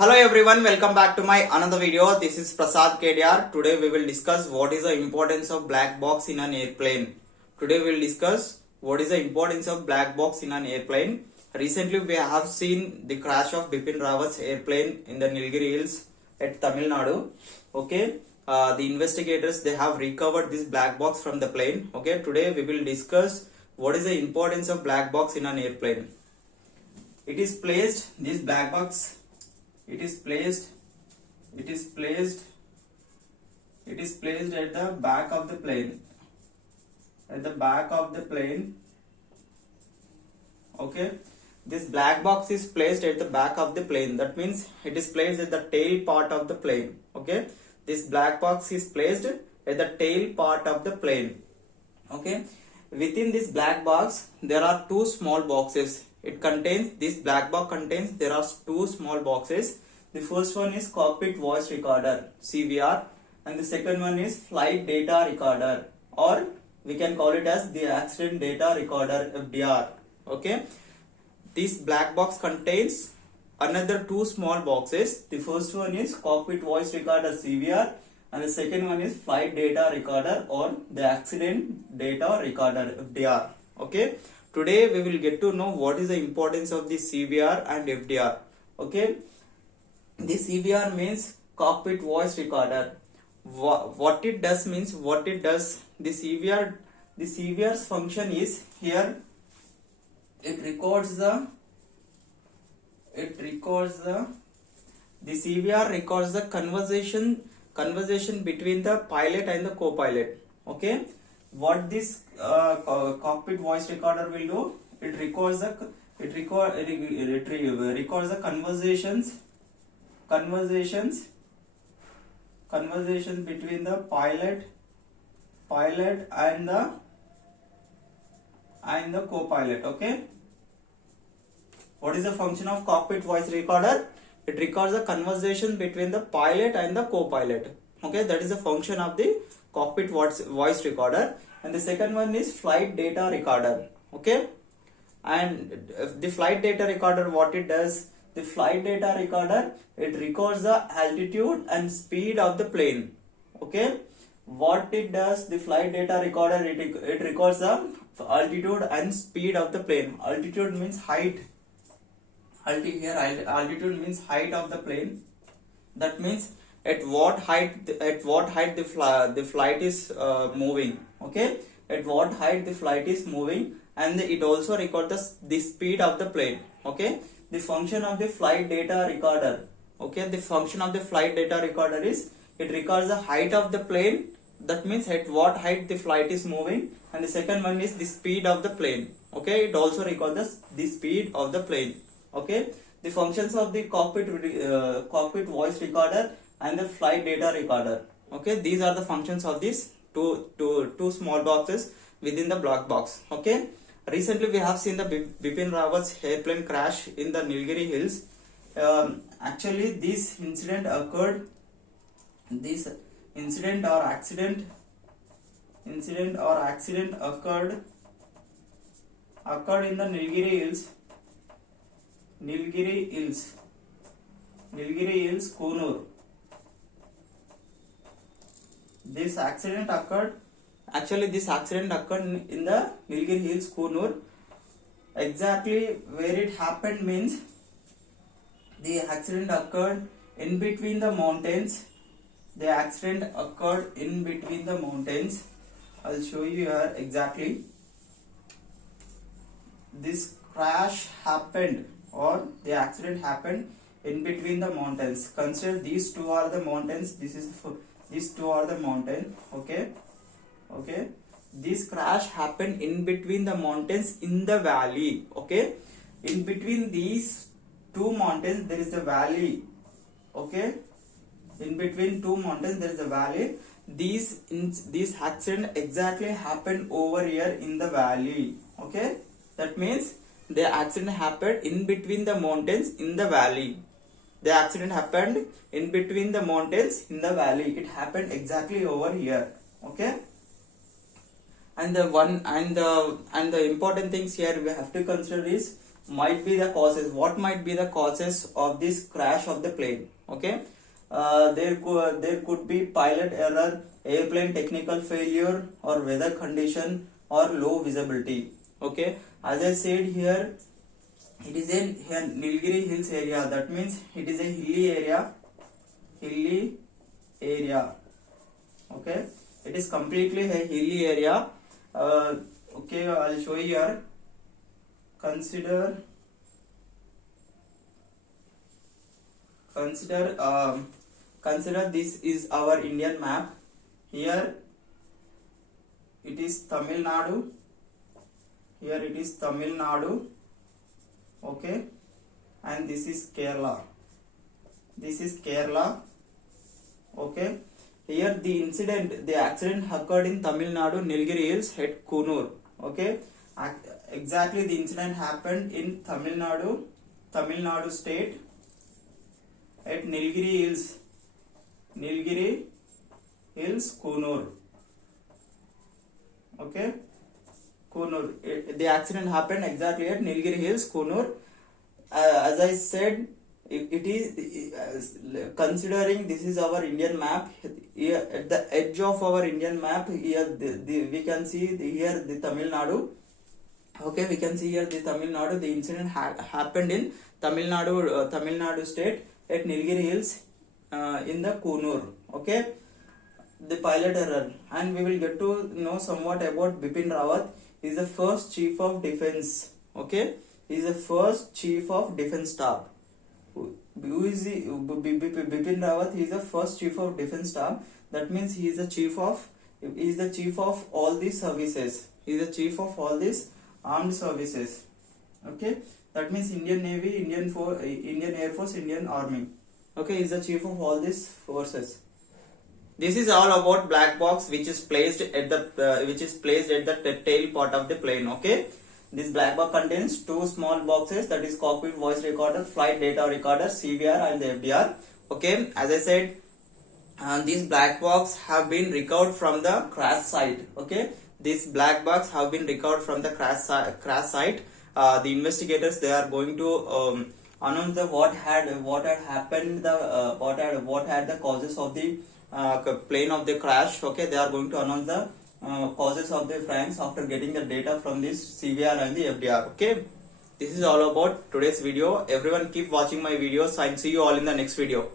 Hello everyone, welcome back to my another video. This is Prasad KDR. Today we will discuss what is the importance of black box in an airplane. Today we will discuss what is the importance of black box in an airplane. Recently we have seen the crash of Bipin Rawat's airplane in the Nilgiri Hills at Tamil Nadu. Okay, the investigators they have recovered this black box from the plane. Okay, today we will discuss what is the importance of black box in an airplane. It is placed, this black box it is placed at the back of the plane, okay. This black box is placed at the back of the plane, that means it is placed at the tail part of the plane, okay. This black box is placed at the tail part of the plane, okay. Within this black box there are two small boxes. This black box contains there are two small boxes. The first one is cockpit voice recorder CVR and the second one is flight data recorder, or we can call it as the accident data recorder FDR, okay. This black box contains another two small boxes. The first one is cockpit voice recorder CVR and the second one is flight data recorder or the accident data recorder FDR, okay. Today we will get to know what is the importance of the CVR and FDR, okay. The CVR means cockpit voice recorder. What it does means, the CVR's function is here. The CVR records the conversation between the pilot and the co-pilot, okay. What this cockpit voice recorder will do, it records the conversations between the pilot and the co-pilot, okay. What is the function of cockpit voice recorder? It records the conversation between the pilot and the co-pilot, okay. That is the function of the cockpit voice recorder. And the second one is flight data recorder, okay. And the flight data recorder, what it does, the flight data recorder, it records the altitude and speed of the plane, okay. What it does, the flight data recorder, it records the altitude and speed of the plane. Altitude means height. Altitude means height of the plane. That means at what height the flight is moving, okay. At what height the flight is moving, and it also records the speed of the plane, okay. The function of the flight data recorder, okay, the function of the flight data recorder is it records the height of the plane, that means at what height the flight is moving, and the second one is the speed of the plane, okay. It also records the speed of the plane, okay. The functions of the cockpit voice recorder and the flight data recorder, okay. These are the functions of these two small boxes within the black box, okay. Recently we have seen the Bipin Rawat's airplane crash in the Nilgiri Hills. Actually this incident occurred in the Nilgiri Hills, Kunur. This accident occurred in the Nilgiri Hills, Kunur. Exactly where it happened means the accident occurred in between the mountains. I'll show you here exactly. This crash happened, or the accident happened in between the mountains. Consider these two are the mountains. These two are the mountain, okay. This crash happened in between the mountains in the valley, okay. In between these two mountains there is the valley, okay. In between two mountains there is a valley. This accident exactly happened over here in the valley, okay. That means the accident happened in between the mountains in the valley. The accident happened in between the mountains in the valley. It happened exactly over here, okay. And the important things here we have to consider is might be the causes. What might be the causes of this crash of the plane? Okay, there could be pilot error, airplane technical failure, or weather condition, or low visibility. Okay, as I said here, it is in here Nilgiri Hills area. That means it is a hilly area. Hilly area. Okay, it is completely a hilly area. Okay, I'll show you here. Consider this is our Indian map. Here it is Tamil Nadu. Here it is Tamil Nadu. Okay, and this is Kerala. This is Kerala. Okay, here the accident occurred in Tamil Nadu, Nilgiri Hills at Kunur. Okay, exactly the incident happened in Tamil Nadu state at Nilgiri Hills, Kunur. Okay, Kunur. The accident happened exactly at Nilgiri Hills, Kunur. As I said, it is considering this is our Indian map. Here at the edge of our Indian map, here we can see here the Tamil Nadu. Okay, we can see here the Tamil Nadu. The incident happened in Tamil Nadu state at Nilgiri Hills in the Kunur. Okay, the pilot error, and we will get to know somewhat about Bipin Rawat. He is the first chief of defense. Okay, he is the first chief of defense staff. Who is the Bipin Rawat? He is the first chief of defense staff. That means he is the chief of all these services. He is the chief of all these armed services. Okay, that means Indian Navy, Indian Air Force, Indian Army. Okay, he is the chief of all these forces. This is all about black box, which is placed at the tail part of the plane. Okay, this black box contains two small boxes, that is cockpit voice recorder, flight data recorder, CVR and the FDR. Okay, as I said, these black box have been recovered from the crash site. Okay, these black box have been recovered from the crash site. The investigators, they are going to announce what had happened, what had the causes of the plane of the crash. Okay, they are going to announce the causes of the crimes after getting the data from this CVR and the FDR. Okay, this is all about today's video. Everyone keep watching my videos and see you all in the next video.